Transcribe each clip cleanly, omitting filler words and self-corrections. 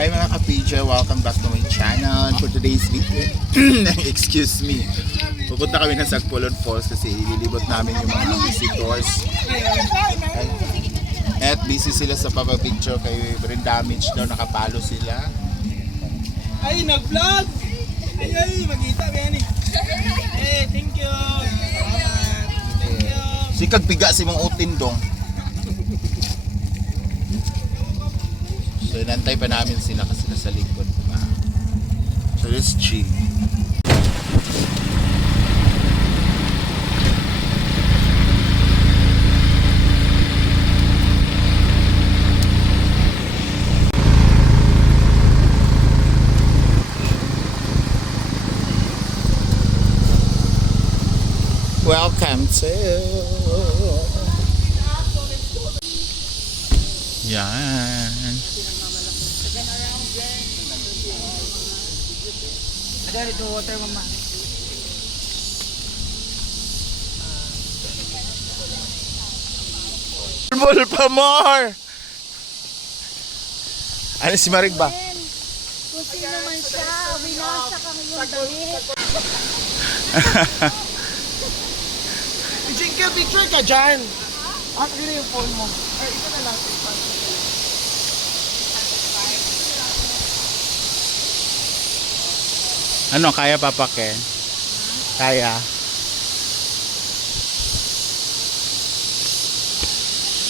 Hi mga ka-PJ, welcome back to my channel. For today's video, excuse me, pupunta kami ng Sagpulon Falls kasi ililibot namin yung mga visitors. At busy sila sa papapicture kay brain damage daw, nakapalo sila. Ay, nag-vlog! Ay, magkita yan eh. Eh, thank you! Thank you! Sikag piga si mong utin dong. So inantay pa namin sila kasi nasa likod pa. So let's chill. Welcome to yan. Ada ito water mama. Bulbul pa more. Ano si Marig ba? Kung sino man siya, winasa kami yung damit. Jinky, picture ka dyan! Ah, kaya yung phone mo. Ay, ito na lang. Ano, kaya papakin? Kaya.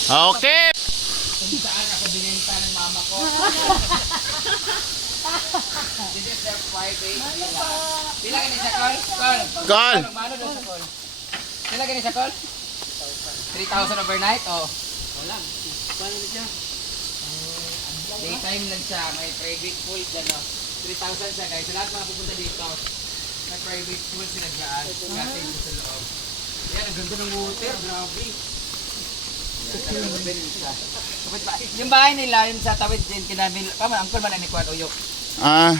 Okay. Saan ako binenta ng mama ko? This is their private villa. Pila ka ni sa call? Call. Magmano doon sa call? Pila ka ni sa call? 3,000 overnight? Oh. Wala. Paano na siya? Daytime lang siya. May private pool dyan. 3,000 siya guys. Sa lahat mga pupunta dito, may private pool sila dyan. Gating ko sa loob. Yan, ang ganda ng water. Grabe. Yung bahay nila, yung sa tawid din, kinabil, kama, angkol man ang Nikwan Uyok. Ah.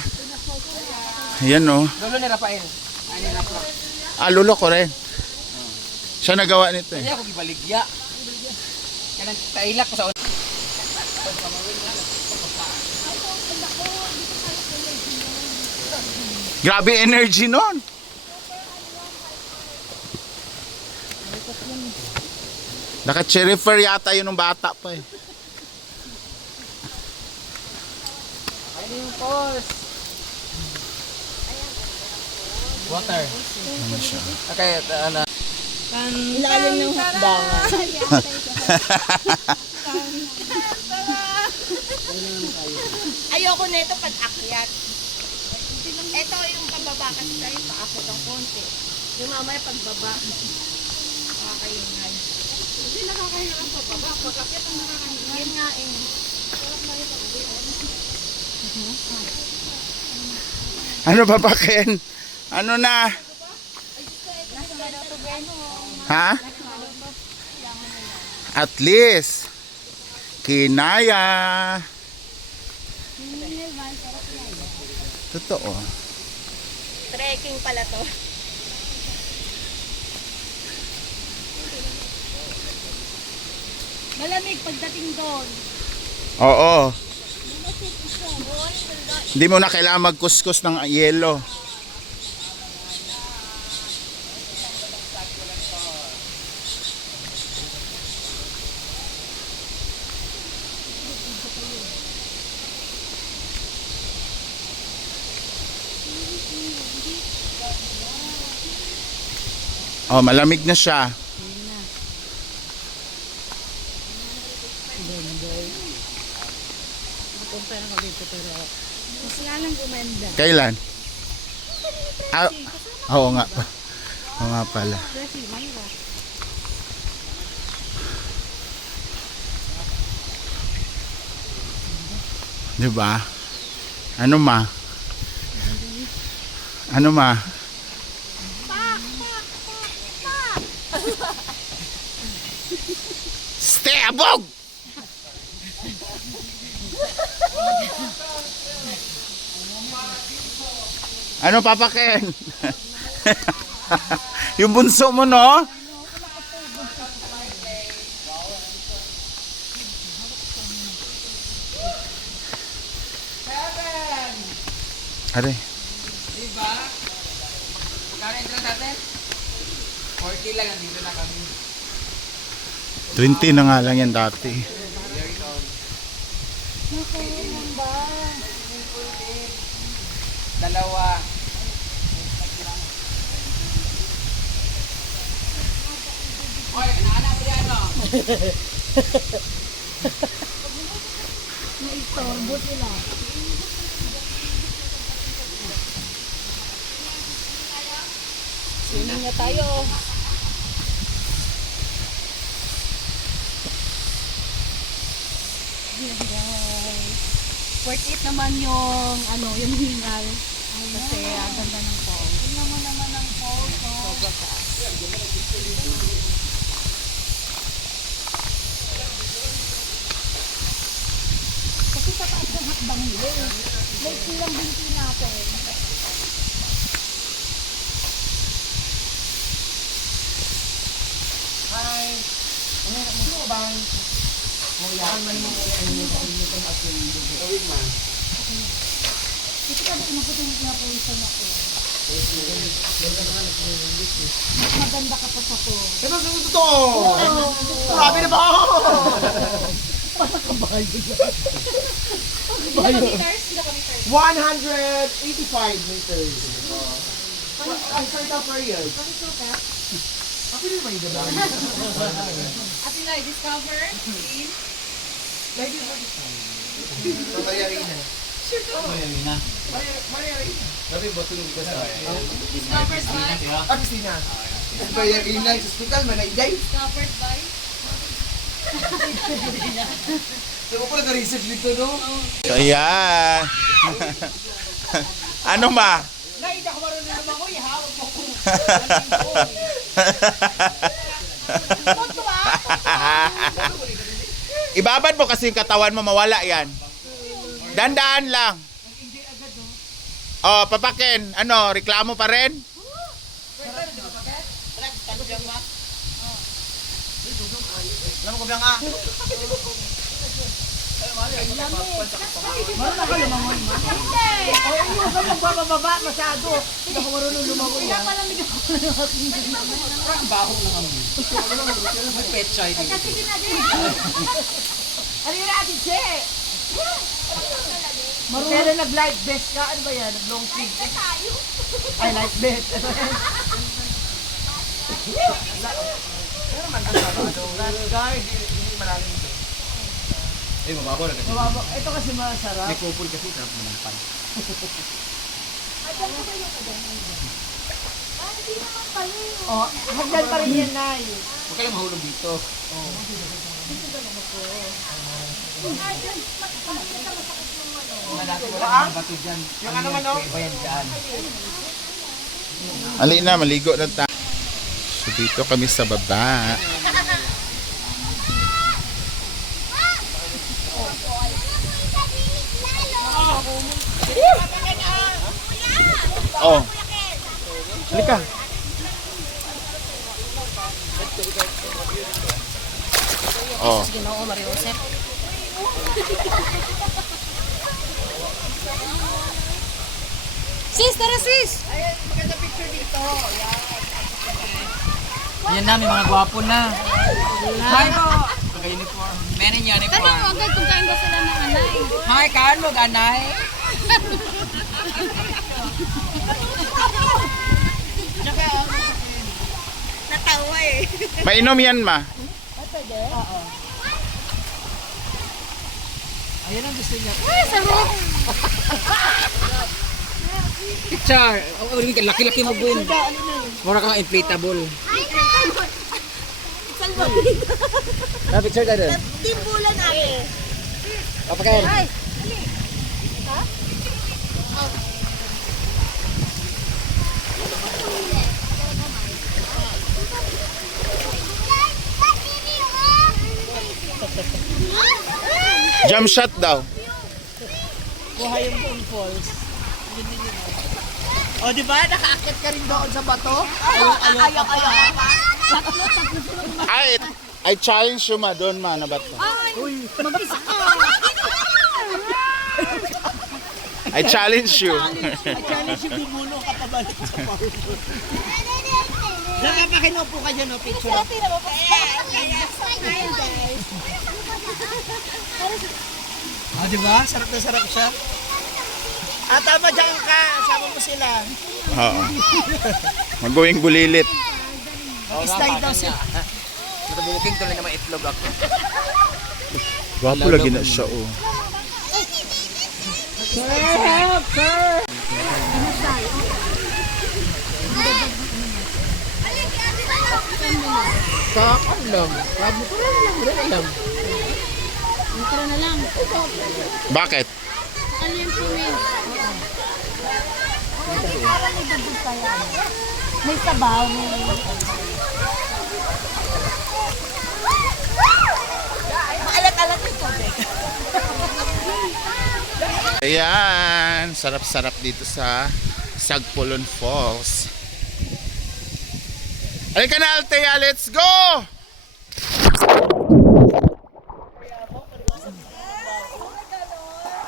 Yan oh. Lolo ni Rafael. Ay, ni Rafael. Ah, lulo ko rin. Siya nagawa nito Kaya eh. ako gibaligya. Kaya kailak ko sa una. Grabe energy nun. Naka-cherifer yata yun ng bata pa eh. Ayun yung falls. Water. Ano siya? Okay, ano. Ilalim ng hakdangan. Ayoko na ito pag-akyat. Ito yung pababa kasi tayo paakot ng konti. Yung mamaya pagbaba. Nakakaingay. Hindi nakakahinga ang pababa. Pag-akyat ang nakakahinga. Yan nga eh. Ano papakin? Ano na? Ha? At least kinaya. Totoo. Trekking pala to. Malamig pagdating doon. Oo. Hindi mo na kailangan magkuskus ng yelo. Oh, malamig na siya. Mas lalang gumanda. Kailan? Ah, oo nga pa. Oo nga pala. Diba? Ano ma? Ano ma? Stay above! Ano papakin? Yung bunso mo no? Are. Diba? Magkano entrance natin? 40 lang, nandito na kami. 20 na nga lang yan dati. Dalawa. Oy, anak-anak mo yan, no? Naistorbo sila. Swimming na tayo. Worth it naman yung yung hingal. Kasi ang ganda ng falls. Tingnan mo naman ang falls. Sobra taas. Kasi sa taas ng hakbang yun. May silang binti natin. Hi. Ano mo bang? Muyahan man mo Tawid man. Ito kasi inaputin na po isa na ko. Mas maganda ka pa sa ko. Pero sa totoo! Grabe na ba? Kilometers? 185 meters. Ang start up period. Ako din ba yung ganda? Ate Lai, discover, please. Mariarina. Mariarina. Grabe ba ito yung ganda? Discovered by? Christina. Mariarina, sa hospital, manaiday. Discovered by? Diba ko nag-research dito, no? So, ayan. Ano ma? Nay, hindi ako marunong lumangoy, ha? Huwag mo ko. Ibabad mo kasi yung katawan mo, mawala yan. Dandaan lang. Oh, papakin. Ano, reklamo pa rin? Alam ko ba nga? Marunong ka lumangoy, ma? Oo, huwag ka magbababa masyado. Hindi ako marunong lumangoy, ha? Parang baho lang kami. May petsa, hindi. Ano yun natin, Che? Kailan nag-life vest ka? Ano ba yan? Long sleeve? Ay, life vest. Pero man ka guys, hindi malalim ito. Eh, mababaw na kasi. Mababaw. Ito kasi masarap. May kupol kasi, sarap naman pan. Oh, hagdan pa rin yan, Nay. Huwag ka lang mahulog dito. Mga dati wala mga bato dyan. Yung ano man, no? Bayan dyan. Ali na, maligo na tayo. So, dito kami sa baba. Oh. Halika. Oh. Ginoo, Mario Jose. Sis, tara sis! Ayun, maganda picture dito. Yan na, may mga gwapo na. Hi po! Pagka-uniform. Meron yung uniform. Tanong agad kung kain ba sila ng anay. Hi, kaan mo, ganay? Natawa eh. Mainom yan, ma. Ayan ang gusto niya. Ay, sarap! Picture! Laki-laki mo, Gwen. Mura kang inflatable. Ah, picture ka doon. Timbulan natin. Papakain. Ay! Jump shot daw. Kuha yung buong falls. O, di ba? Nakaakyat ka rin doon sa bato? Ayaw. I challenge you, ma. Doon, ma. Na ba to? Ay! Mag-isa ka! I challenge you. I challenge you, bumuno ka pabalik sa power. Nakapakinupo ka dyan, no? Picture. Ah, di ba? Sarap na sarap siya. Ah, tama dyan ka. Sama mo sila. Oo. Mag-going bulilit. Slide daw sila. Booking tuloy na maitlog ako. Gwapo lagi na siya, oh. Kakan lang. Rabo ko lang. Tara na lang. Bakit? Ano yung puwin? May sabaw. Maalat-alat yung tubig. Ayan, sarap-sarap dito sa Sagpulon Falls. Halika na, Althea, let's go!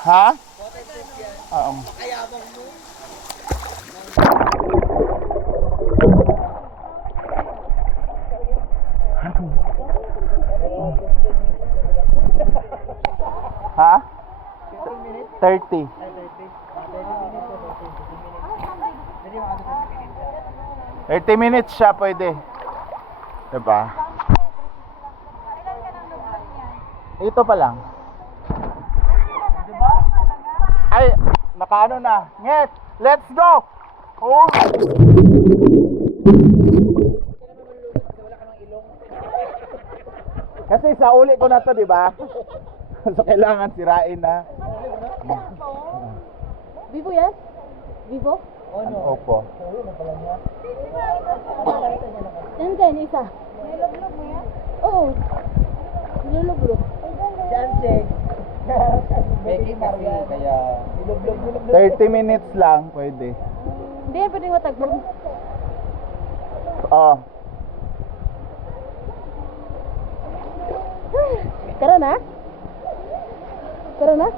Ha? Ha? 30. 30 minutes siya pwede. Diba? Ito pa lang. Ay, nakaano na. Nget, let's go! Oh. Kasi sa uli ko na to, di ba? So kailangan sirain na. Vivo yan? Vivo? Opo. Yan dyan, isa. Nilulog mo yan? Oo. Nilulog. Becky kasi kaya 30 minutes lang, pwede. Hindi, pwede matagpong. Oh. Tara na? Tara na?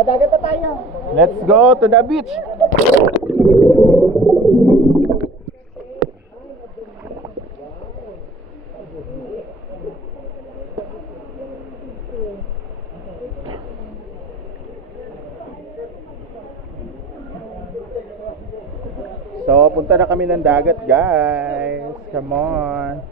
Dagat na tayo. Let's go to the beach. So, punta na kami ng dagat, guys. Come on.